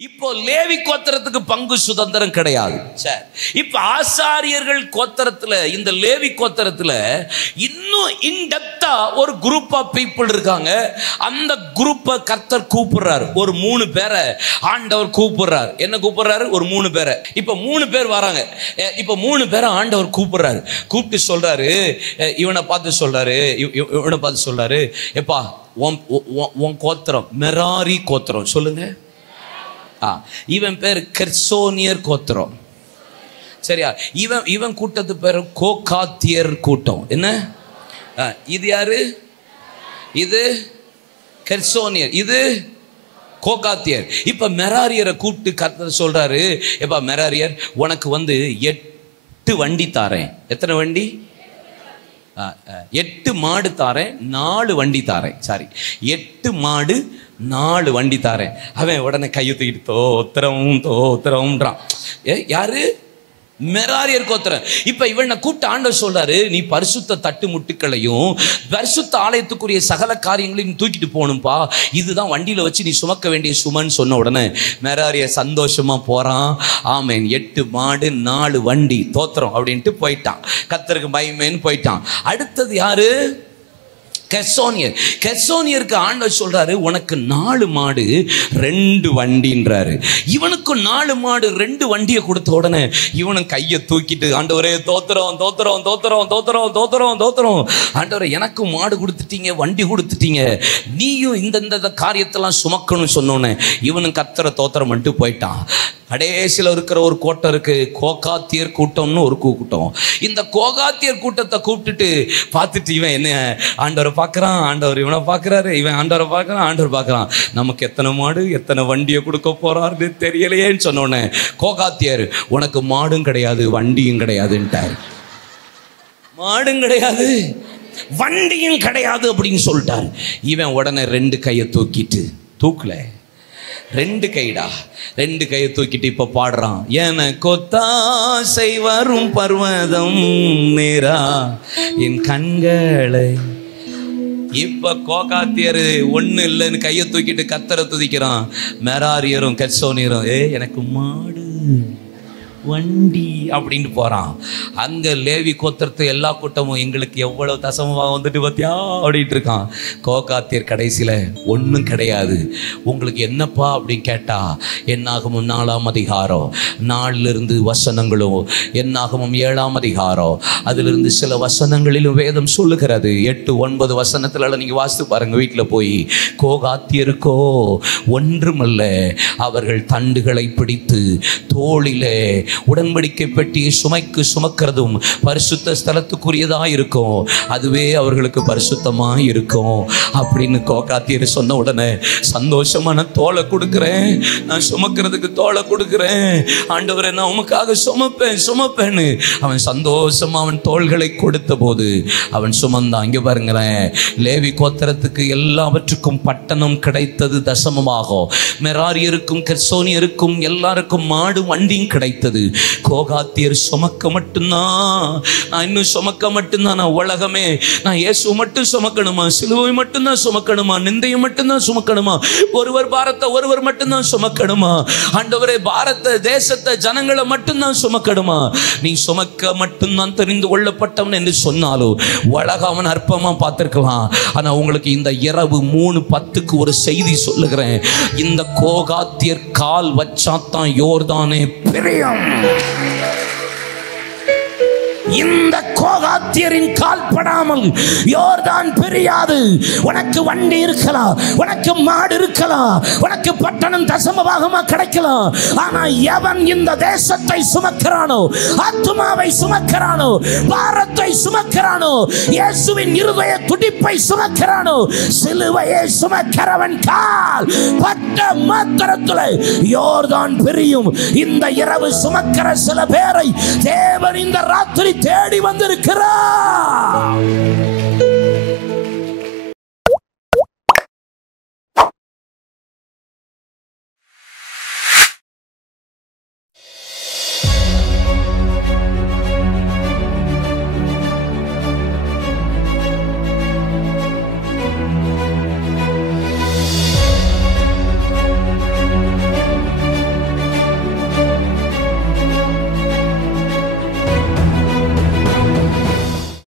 இப்போ லேவி கோத்திரத்துக்கு பங்கு சுதந்திரம் கிடையாது. சரி, இப்ப ஆசாரியர்கள் கோத்திரத்துல, இந்த லேவி கோத்திரத்துல இன்னும் இன்டெப்தா ஒரு குரூப் ஆஃப் பீப்புள் இருக்காங்க. அந்த குரூப்பை கர்த்தர் கூப்பிடுறாரு. ஒரு 3 பேரை ஆண்டவர் கூப்பிடுறாரு. என்ன கூப்பிடுறாரு? ஒரு 3 பேரை. இப்ப 3 பேர் வராங்க. இப்ப 3 பேரை ஆண்டவர் கூப்பிடுறாரு. கூப்பிட்டு சொல்றாரு, இவனை பார்த்து சொல்றாரு, எப்பா உன் கோத்திரம் மெராரி கோத்திரம், சொல்லுங்க. இவன் பேர் கெர்சோனியர் கோத்திரம். சரியா? இவன் கூட்டத்து பேர் கோகாத்தியர் கூட்டம். என்ன? இது யாரு? இது கெர்சோனியர், இது கோகாத்தியர். இப்ப மெராரியரை கூப்பிட்டு கர்த்தர் சொல்றாரு, எப்பா மெராரியர், உனக்கு 8 வண்டி தாரேன். எத்தனை வண்டி? 8 மாடு தாரேன், 4 வண்டி தாரேன். சாரி, 8 மாடு 4 வண்டி தாரேன். அவன் உடனே கையை தூக்கிட்டு தோத்திரம்ன்றான். யாரு? மெராரியர் கோத்திரம். இப்ப இவனை கூப்பிட்டு ஆண்டவர் சொல்றாரு, நீ பரிசுத்த தட்டு முட்டுக்களையும் பரிசுத்த ஆலயத்துக்குரிய சகல காரியங்களையும் தூக்கிட்டு போகணும்பா. இதுதான் வண்டியில வச்சு நீ சுமக்க வேண்டிய சுமன்னு சொன்ன உடனே மெராரியர் சந்தோஷமா போறான். ஆமேன். 8 மாடு 4 வண்டி, தோத்திரம் அப்படின்ட்டு போயிட்டான். கர்த்தருக்கு பயமேன்னு போயிட்டான். அடுத்தது யாரு? கெர்சோனியர். கெர்சோனியருக்கு ஆண்டவர் சொல்றாரு, உனக்கு 4 மாடு 2 வண்டின்றாரு. இவனுக்கு 4 மாடு 2 வண்டியை கொடுத்த உடனே இவனும் கையை தூக்கிட்டு, ஆண்டவரே தோத்திரம் தோத்திரம் தோத்திரம் தோத்திரம் தோத்திரம் தோத்திரம், ஆண்டவரே எனக்கு மாடு கொடுத்துட்டீங்க, வண்டி கொடுத்துட்டீங்க, நீயும் இந்த காரியத்தெல்லாம் சுமக்கணும்னு சொன்னோன்னே இவனும் கர்த்தரை தோத்திரம் பண்ணிட்டு போயிட்டான். கடைசியில் இருக்கிற ஒரு கூட்டம் இருக்கு, கோகாத்தியர் கூட்டம்னு ஒரு கூட்டம். இந்த கோகாத்தியர் கூட்டத்தை கூப்பிட்டுட்டு பார்த்துட்டு இவன் என்ன ஆண்டவரை பார்க்குறான், ஆண்டவர் இவனை பார்க்குறாரு, இவன் ஆண்டவரை பார்க்குறான், ஆண்டவர் பார்க்குறான். நமக்கு எத்தனை மாடு எத்தனை வண்டியை கொடுக்க போறாருன்னு தெரியலையேன்னு சொன்னோன்னே கோகாத்தியர், உனக்கு மாடும் கிடையாது வண்டியும் கிடையாதுன்ட்டார். மாடும் கிடையாது வண்டியும் கிடையாது அப்படின்னு சொல்லிட்டார். இவன் உடனே 2 கையை தூக்கிட்டு, தூக்கல 2 கைடா, 2 கையை தூக்கிட்டு இப்ப பாடுறான். எனக்கு ஒத்தாசை வரும் பர்வதம் நேரா என் கண்களை. இப்ப கோகாத்தியர் ஒண்ணு இல்லைன்னு கையை தூக்கிட்டு கர்த்தரை துதிக்கிறான். மெராரியரும் கெர்சோனியரும் எனக்கு மாடு வண்டி அப்படின்னு போறான். அங்க லேவி கோத்திரத்து எல்லா கூட்டமும் எங்களுக்கு எவ்வளவு தசமமாக வந்துட்டு பார்த்தியா அப்படின்ட்டு இருக்கான். கோகாத்தியர் கடைசியில ஒன்றும் கிடையாது, உங்களுக்கு என்னப்பா அப்படின்னு கேட்டா, என்னாகமும் 4ஆம் அதிகாரம் 4 வசனங்களும், என்னாகமும் 7ஆம் அதிகாரம் அதிலிருந்து சில வசனங்களிலும் வேதம் சொல்லுகிறது. 8, 9 வசனத்துல நீங்க வாசித்து பாருங்க வீட்டில் போய். கோகாத்தியருக்கோ ஒன்றுமல்ல, அவர்கள் தண்டுகளை பிடித்து தோளிலே உடன்படிக்கை பெட்டியை சுமக்கிறதும் பரிசுத்த ஸ்தலத்துக்குரியதா இருக்கும், அதுவே அவர்களுக்கு பரிசுத்தமா இருக்கும் அப்படின்னு கோகாத்தியர் சொன்ன உடனே சந்தோஷமா, நான் தோலை கொடுக்கிறேன், நான் சுமக்கிறதுக்கு தோலை கொடுக்கிறேன், ஆண்டவரே நான் உமக்காக சுமப்பேன்னு அவன் சந்தோஷமா அவன் தோள்களை கொடுத்த போது அவன் சுமந்தான். இங்க பாருங்களேன், லேவி கோத்திரத்துக்கு எல்லாவற்றுக்கும் பட்டணம் கிடைத்தது தசமமாகும். மெராரியருக்கும் கெர்சோனியருக்கும் எல்லாருக்கும் மாடு வண்டியும் கிடைத்தது. கோகாத்தியர் சுமக்க மட்டும்தான், நான் இன்னும் சுமக்க மட்டும்தான், நான் உலகமே, நான் இயேசு மட்டும் சுமக்கணுமா, சிலுவை மட்டும்தான் சுமக்கணுமா, நிந்தையை மட்டும்தான் சுமக்கணுமா, ஒருவர் பாரத்தை ஒருவர் மட்டும்தான் சுமக்கணுமா, ஆண்டவரே பாரத தேசத்தை ஜனங்களை மட்டும்தான் சுமக்கணுமா, நீ சுமக்க மட்டும்தான் தெரிந்து கொள்ளப்பட்டவன் என்று சொன்னாலும் உலகம் அவன் அற்பமா பார்த்திருக்கலாம். ஆனா உங்களுக்கு இந்த இரவு 3:10 ஒரு செய்தி சொல்லுகிறேன். இந்த கோகாத்தியர் கால் வச்சாத்தான் யோர்தானே பிரியும். இந்த கோகாத்தியரின் கால் படாமல் யோர்தான் பிரியாது. உனக்கு வண்டி இருக்கலாம், உனக்கு மாடு இருக்கலாம், உனக்கு பட்டணம் தசமபாகமா கிடைக்கலாம், ஆனா எவன் இந்த தேசத்தை சுமக்கிறானோ, ஆத்துமாவை சுமக்கிறானோ, பாரத்தை சுமக்கிறானோ, இயேசுவின் இருதய துடிப்பை சுமக்கிறானோ, சிலுவையை சுமக்கிறவன் கால் பட்ட மாத்திரத்தில் யோர்தான் பிரியும். இந்த இரவு சுமக்கிற சில பேரை தேவன் இந்த ராத்திரி தேடி வந்திருக்கிறார்.